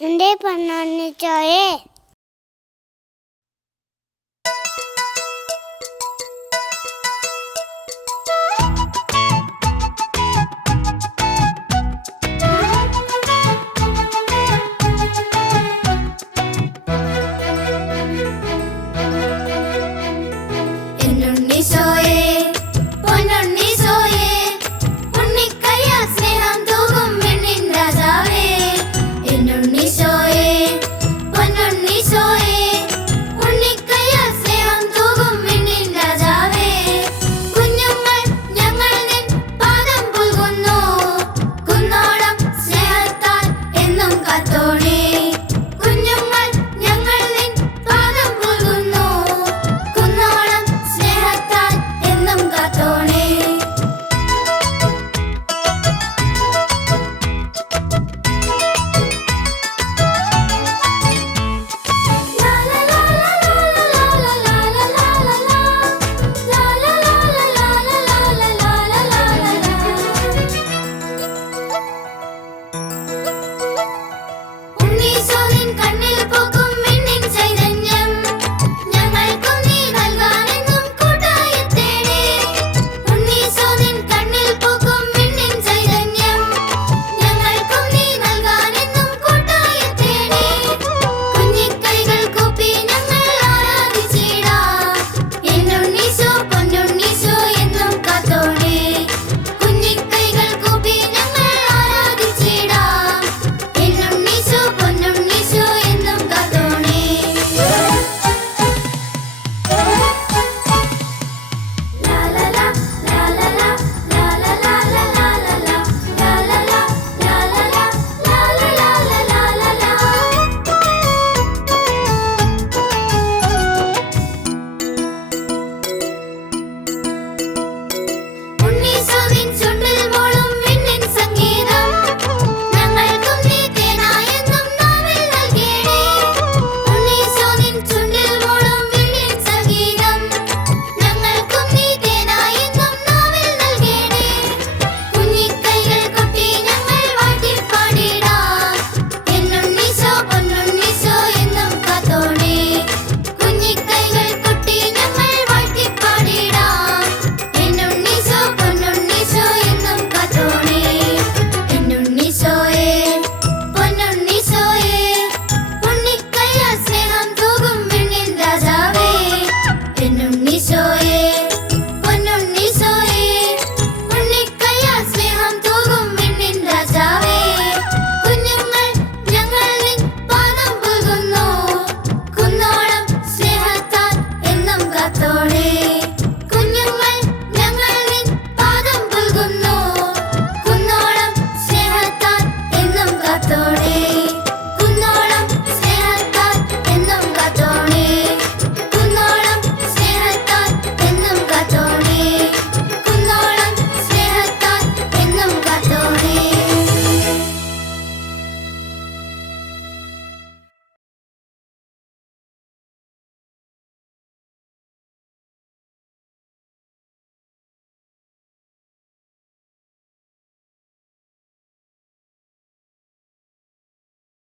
ఉండే పన్నాన్ని చాయే soy